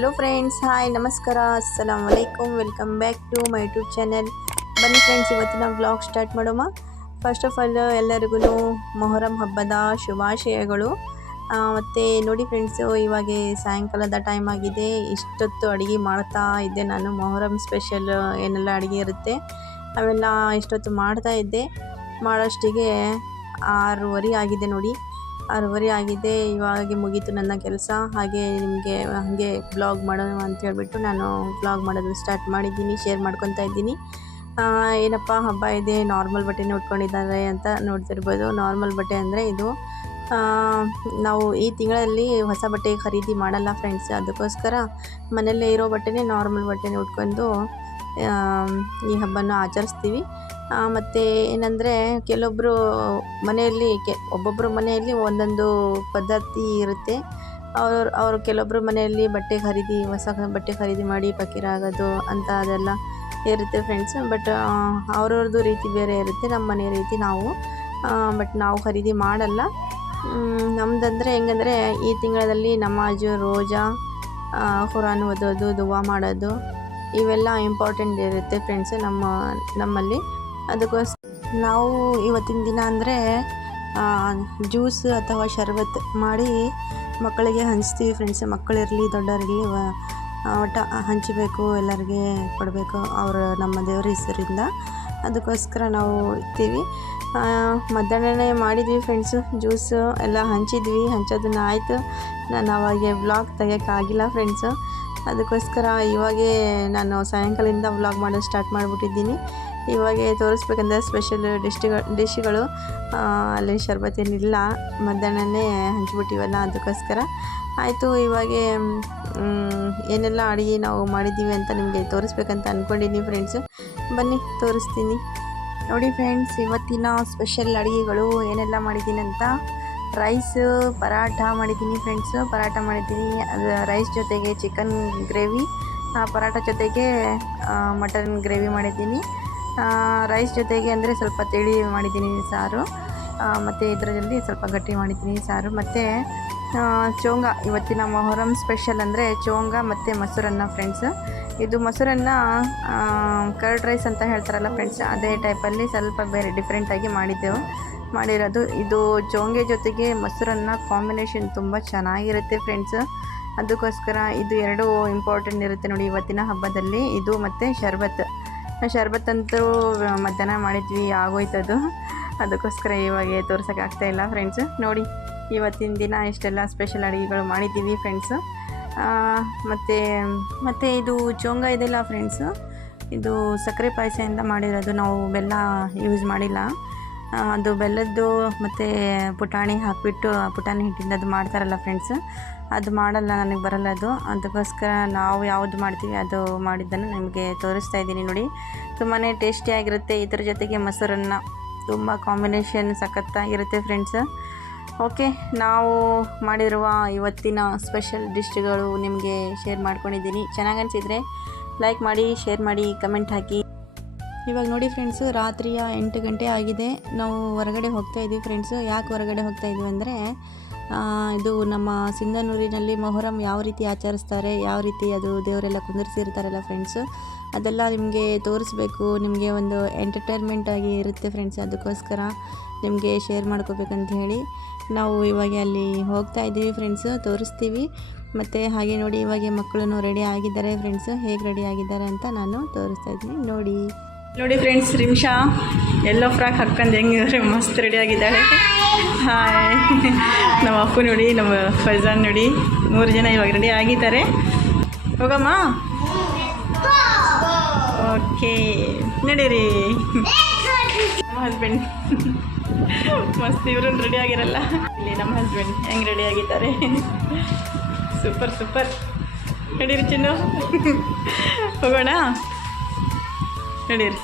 Hello friends, hi, ನಮಸ್ಕಾರ, ಅಸ್ಸಲಾಮ್ ವಲೈಕುಮ್. Welcome back to my YouTube channel. ಬನ್ನಿ ಫ್ರೆಂಡ್ಸ್, ಇವತ್ತಿನ ವ್ಲಾಗ್ ಸ್ಟಾರ್ಟ್ ಮಾಡೋಣ. ಫಸ್ಟ್ ಆಫ್ ಆಲ್ ಎಲ್ಲರಿಗೂ ಮೊಹರಂ ಹಬ್ಬದ ಶುಭಾಶಯಗಳು. ಮತ್ತು ನೋಡಿ ಫ್ರೆಂಡ್ಸು, ಇವಾಗ ಸಾಯಂಕಾಲದ ಟೈಮ್ ಆಗಿದೆ. ಇಷ್ಟೊತ್ತು ಅಡುಗೆ ಮಾಡ್ತಾ ಇದ್ದೆ ನಾನು. ಮೊಹರಂ ಸ್ಪೆಷಲ್ ಏನೆಲ್ಲ ಅಡುಗೆ ಇರುತ್ತೆ ಅವೆಲ್ಲ ಇಷ್ಟೊತ್ತು ಮಾಡ್ತಾ ಇದ್ದೆ. ಮಾಡೋಷ್ಟಿಗೆ 6:30 ಆಗಿದೆ ನೋಡಿ. 6:30 ಆಗಿದೆ. ಇವಾಗ ಮುಗೀತು ನನ್ನ ಕೆಲಸ. ಹಾಗೆ ಬ್ಲಾಗ್ ಮಾಡೋಣ ಅಂತ ಹೇಳ್ಬಿಟ್ಟು ನಾನು ಬ್ಲಾಗ್ ಮಾಡೋದು ಸ್ಟಾರ್ಟ್ ಮಾಡಿದ್ದೀನಿ, ಶೇರ್ ಮಾಡ್ಕೊತಾ ಇದ್ದೀನಿ. ಏನಪ್ಪ ಹಬ್ಬ ಇದೆ, ನಾರ್ಮಲ್ ಬಟ್ಟೆನೇ ಉಟ್ಕೊಂಡಿದ್ದಾರೆ ಅಂತ ನೋಡ್ತಿರ್ಬೋದು. ನಾರ್ಮಲ್ ಬಟ್ಟೆ ಅಂದರೆ ಇದು ನಾವು ಈ ತಿಂಗಳಲ್ಲಿ ಹೊಸ ಬಟ್ಟೆ ಖರೀದಿ ಮಾಡಲ್ಲ ಫ್ರೆಂಡ್ಸ್. ಅದಕ್ಕೋಸ್ಕರ ಮನೆಯಲ್ಲೇ ಇರೋ ಬಟ್ಟೆನೇ, ನಾರ್ಮಲ್ ಬಟ್ಟೆನೇ ಉಟ್ಕೊಂಡು ಈ ಹಬ್ಬನ ಆಚರಿಸ್ತೀವಿ. ಮತ್ತು ಏನಂದರೆ ಕೆಲವೊಬ್ಬರು ಮನೆಯಲ್ಲಿ ಒಬ್ಬೊಬ್ಬರು ಮನೆಯಲ್ಲಿ ಒಂದೊಂದು ಪದ್ಧತಿ ಇರುತ್ತೆ. ಅವರು ಕೆಲವೊಬ್ಬರು ಮನೆಯಲ್ಲಿ ಹೊಸ ಬಟ್ಟೆ ಖರೀದಿ ಮಾಡಿ ಪಕೀರ ಆಗೋದು ಅಂತ ಅದೆಲ್ಲ ಇರುತ್ತೆ ಫ್ರೆಂಡ್ಸ್. ಬಟ್ ಅವ್ರವ್ರದ್ದು ರೀತಿ ಬೇರೆ ಇರುತ್ತೆ. ನಮ್ಮ ಮನೆ ರೀತಿ ನಾವು ಖರೀದಿ ಮಾಡಲ್ಲ. ನಮ್ಮದಂದರೆ ಹೆಂಗಂದರೆ ಈ ತಿಂಗಳಲ್ಲಿ ನಮಾಜು, ರೋಜಾ, ಖುರಾನ್ ಓದೋದು, ದುವಾ ಮಾಡೋದು ಇವೆಲ್ಲ ಇಂಪಾರ್ಟೆಂಟ್ ಇರುತ್ತೆ ಫ್ರೆಂಡ್ಸ್ ನಮ್ಮಲ್ಲಿ. ಅದಕ್ಕೋಸ್ಕರ ನಾವು ಇವತ್ತಿನ ದಿನ ಅಂದರೆ ಜ್ಯೂಸ್ ಅಥವಾ ಶರ್ಬತ್ ಮಾಡಿ ಮಕ್ಕಳಿಗೆ ಹಂಚ್ತೀವಿ ಫ್ರೆಂಡ್ಸ್. ಮಕ್ಕಳಿರಲಿ ದೊಡ್ಡವರಿರಲಿ ಒಟ್ಟು ಹಂಚಬೇಕು, ಎಲ್ಲರಿಗೆ ಕೊಡಬೇಕು ನಮ್ಮ ದೇವ್ರ ಹೆಸರಿಂದ. ಅದಕ್ಕೋಸ್ಕರ ನಾವು ಇರ್ತೀವಿ. ಮಧ್ಯಾಹ್ನನೇ ಮಾಡಿದ್ವಿ ಫ್ರೆಂಡ್ಸು. ಜ್ಯೂಸು ಎಲ್ಲ ಹಂಚೋದನ್ನ ಆಯಿತು. ನಾನು ಅವಾಗೆ ವ್ಲಾಗ್ ತೆಗಿಯೋಕ್ಕಾಗಿಲ್ಲ ಫ್ರೆಂಡ್ಸು. ಅದಕ್ಕೋಸ್ಕರ ಇವಾಗೇ ನಾನು ಸಾಯಂಕಾಲದಿಂದ ವ್ಲಾಗ್ ಮಾಡೋದು ಸ್ಟಾರ್ಟ್ ಮಾಡಿಬಿಟ್ಟಿದ್ದೀನಿ. ಇವಾಗೆ ತೋರಿಸ್ಬೇಕಂದ್ರೆ ಸ್ಪೆಷಲ್ ಡಿಶ್ಗಳು ಅಲ್ಲಿ ಶರ್ಬತ್ ಏನಿಲ್ಲ, ಮಧ್ಯಾಹ್ನನೇ ಹಂಚ್ಬಿಟ್ಟಿವಲ್ಲ, ಅದಕ್ಕೋಸ್ಕರ ಆಯಿತು. ಇವಾಗೆ ಏನೆಲ್ಲ ಅಡುಗೆ ನಾವು ಮಾಡಿದ್ದೀವಿ ಅಂತ ನಿಮಗೆ ತೋರಿಸ್ಬೇಕಂತ ಅಂದ್ಕೊಂಡಿದ್ದೀನಿ ಫ್ರೆಂಡ್ಸು. ಬನ್ನಿ ತೋರಿಸ್ತೀನಿ ನೋಡಿ ಫ್ರೆಂಡ್ಸ್. ಇವತ್ತಿನ ಸ್ಪೆಷಲ್ ಅಡುಗೆಗಳು ಏನೆಲ್ಲ ಮಾಡಿದ್ದೀನಿ ಅಂತ. ರೈಸು, ಪರಾಠ ಮಾಡಿದ್ದೀನಿ ಫ್ರೆಂಡ್ಸು. ಪರಾಠ ಮಾಡಿದ್ದೀನಿ, ಅದು ರೈಸ್ ಜೊತೆಗೆ ಚಿಕನ್ ಗ್ರೇವಿ, ಪರಾಠ ಜೊತೆಗೆ ಮಟನ್ ಗ್ರೇವಿ ಮಾಡಿದ್ದೀನಿ. ರೈಸ್ ಜೊತೆಗೆ ಅಂದರೆ ಸ್ವಲ್ಪ ತಿಳಿ ಮಾಡಿದ್ದೀನಿ ಸಾರು, ಮತ್ತು ಇದರಲ್ಲಿ ಸ್ವಲ್ಪ ಗಟ್ಟಿ ಮಾಡಿದ್ದೀನಿ ಸಾರು. ಮತ್ತು ಚೋಂಗ, ಇವತ್ತಿನ ಮೊಹರಂ ಸ್ಪೆಷಲ್ ಅಂದರೆ ಚೋಂಗ ಮತ್ತು ಮೊಸರನ್ನ ಫ್ರೆಂಡ್ಸ್. ಇದು ಮೊಸರನ್ನ ಕರ್ಡ್ ರೈಸ್ ಅಂತ ಹೇಳ್ತಾರಲ್ಲ ಫ್ರೆಂಡ್ಸ್, ಅದೇ ಟೈಪಲ್ಲಿ ಸ್ವಲ್ಪ ಬೇರೆ ಡಿಫ್ರೆಂಟಾಗಿ ಮಾಡಿರೋದು. ಇದು ಚೋಂಗೆ ಜೊತೆಗೆ ಮೊಸರನ್ನ ಕಾಂಬಿನೇಷನ್ ತುಂಬ ಚೆನ್ನಾಗಿರುತ್ತೆ ಫ್ರೆಂಡ್ಸ್. ಅದಕ್ಕೋಸ್ಕರ ಇದು ಎರಡು ಇಂಪಾರ್ಟೆಂಟ್ ಇರುತ್ತೆ ನೋಡಿ ಇವತ್ತಿನ ಹಬ್ಬದಲ್ಲಿ. ಇದು ಮತ್ತು ಶರ್ಬತ್ ಅಂತೂ ಮಧ್ಯಾಹ್ನ ಮಾಡಿದ್ವಿ, ಆಗೋಯ್ತದು. ಅದಕ್ಕೋಸ್ಕರ ಇವಾಗ ತೋರ್ಸೋಕ್ಕಾಗ್ತಾಯಿಲ್ಲ ಫ್ರೆಂಡ್ಸ್. ನೋಡಿ ಇವತ್ತಿನ ದಿನ ಇಷ್ಟೆಲ್ಲ ಸ್ಪೆಷಲ್ ಅಡುಗೆಗಳು ಮಾಡಿದ್ದೀವಿ ಫ್ರೆಂಡ್ಸು. ಮತ್ತು ಇದು ಚೋಂಗ ಇದೆಲ್ಲ ಫ್ರೆಂಡ್ಸು, ಇದು ಸಕ್ಕರೆ ಪಾಯಸದಿಂದ ಮಾಡಿರೋದು. ನಾವು ಬೆಲ್ಲ ಯೂಸ್ ಮಾಡಿಲ್ಲ. ಅದು ಬೆಲ್ಲದ್ದು ಮತ್ತು ಪುಟಾಣಿ ಹಾಕಿಬಿಟ್ಟು, ಪುಟಾಣಿ ಹಿಟ್ಟಿಂದ ಅದು ಮಾಡ್ತಾರಲ್ಲ ಫ್ರೆಂಡ್ಸ್, ಅದು ಮಾಡಲ್ಲ, ನನಗೆ ಬರಲ್ಲ ಅದು. ಅದಕ್ಕೋಸ್ಕರ ನಾವು ಯಾವುದು ಮಾಡ್ತೀವಿ ಅದು ಮಾಡಿದ್ದನ್ನು ನಿಮಗೆ ತೋರಿಸ್ತಾ ಇದ್ದೀನಿ ನೋಡಿ. ತುಂಬಾ ಟೇಸ್ಟಿಯಾಗಿರುತ್ತೆ. ಇದರ ಜೊತೆಗೆ ಮೊಸರನ್ನ ತುಂಬ ಕಾಂಬಿನೇಷನ್ ಸಖತ್ತಾಗಿರುತ್ತೆ ಫ್ರೆಂಡ್ಸ್. ಓಕೆ, ನಾವು ಮಾಡಿರುವ ಇವತ್ತಿನ ಸ್ಪೆಷಲ್ ಡಿಶ್ಗಳು ನಿಮಗೆ ಶೇರ್ ಮಾಡ್ಕೊಂಡಿದ್ದೀನಿ. ಚೆನ್ನಾಗಿ ಅನಿಸಿದರೆ ಲೈಕ್ ಮಾಡಿ, ಶೇರ್ ಮಾಡಿ, ಕಮೆಂಟ್ ಹಾಕಿ. ಇವಾಗ ನೋಡಿ ಫ್ರೆಂಡ್ಸು, ರಾತ್ರಿಯ 8 ಗಂಟೆ ಆಗಿದೆ. ನಾವು ಹೊರಗಡೆ ಹೋಗ್ತಾ ಇದ್ದೀವಿ ಫ್ರೆಂಡ್ಸು. ಯಾಕೆ ಹೊರಗಡೆ ಹೋಗ್ತಾ ಇದ್ದೀವಿ ಅಂದರೆ, ಇದು ನಮ್ಮ ಸಿಂಧನೂರಿನಲ್ಲಿ ಮೊಹರಂ ಯಾವ ರೀತಿ ಆಚರಿಸ್ತಾರೆ, ಯಾವ ರೀತಿ ಅದು ದೇವರೆಲ್ಲ ಕುಂದಿರಿಸಿರ್ತಾರಲ್ಲ ಫ್ರೆಂಡ್ಸು, ಅದೆಲ್ಲ ನಿಮಗೆ ತೋರಿಸ್ಬೇಕು. ನಿಮಗೆ ಒಂದು ಎಂಟರ್ಟೈನ್ಮೆಂಟ್ ಆಗಿ ಇರುತ್ತೆ ಫ್ರೆಂಡ್ಸ್. ಅದಕ್ಕೋಸ್ಕರ ನಿಮಗೆ ಶೇರ್ ಮಾಡ್ಕೋಬೇಕಂತ ಹೇಳಿ ನಾವು ಇವಾಗ ಅಲ್ಲಿ ಹೋಗ್ತಾ ಇದ್ದೀವಿ ಫ್ರೆಂಡ್ಸು. ತೋರಿಸ್ತೀವಿ. ಮತ್ತು ಹಾಗೆ ನೋಡಿ, ಇವಾಗ ಮಕ್ಕಳು ರೆಡಿ ಆಗಿದ್ದಾರೆ ಫ್ರೆಂಡ್ಸು. ಹೇಗೆ ರೆಡಿ ಆಗಿದ್ದಾರೆ ಅಂತ ನಾನು ತೋರಿಸ್ತಾ ಇದ್ದೀನಿ ನೋಡಿ ಫ್ರೆಂಡ್ಸ್. ರಿಮ್ಶಾ ಎಲ್ಲೋ ಫ್ರಾಕ್ ಹಾಕ್ಕೊಂಡು ಹೆಂಗಿದ್ರೆ ಮಸ್ತ್ ರೆಡಿ ಆಗಿದ್ದಾಳೆ. ಹಾಯ್. ನಮ್ಮ ಅಪ್ಪು ನೋಡಿ, ನಮ್ಮ ಫೈಜಾನ್ ನೋಡಿ, 3 ಜನ ಇವಾಗ ರೆಡಿ ಆಗಿದ್ದಾರೆ. ಹೋಗಮ್ಮ. ಓಕೆ, ನಡೀರಿ. ನಮ್ಮ ಹಸ್ಬೆಂಡ್ ಮಸ್ತ್, ಇವ್ರನ್ನ ರೆಡಿ ಆಗಿರಲ್ಲ. ಇಲ್ಲಿ ನಮ್ಮ ಹಸ್ಬೆಂಡ್ ಹೆಂಗೆ ರೆಡಿ ಆಗಿದ್ದಾರೆ. ಸೂಪರ್. ನಡೀರಿ ಚಿನ್ನು, ಹೋಗೋಣ. ನಡೀರಿ.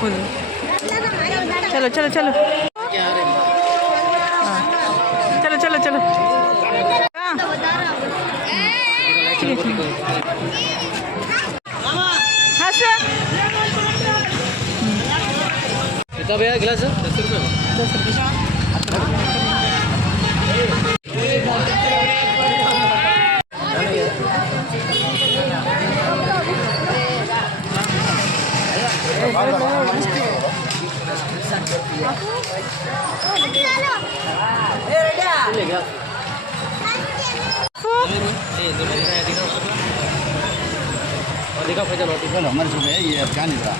फुल चलो चलो चलो हाँ, चलो चलो चलो हाँ, ठीक है हाँ सर कितना भैया गिलास 10 रुपये दिखा फैजल हमारे सुबह ये क्या नहीं रहा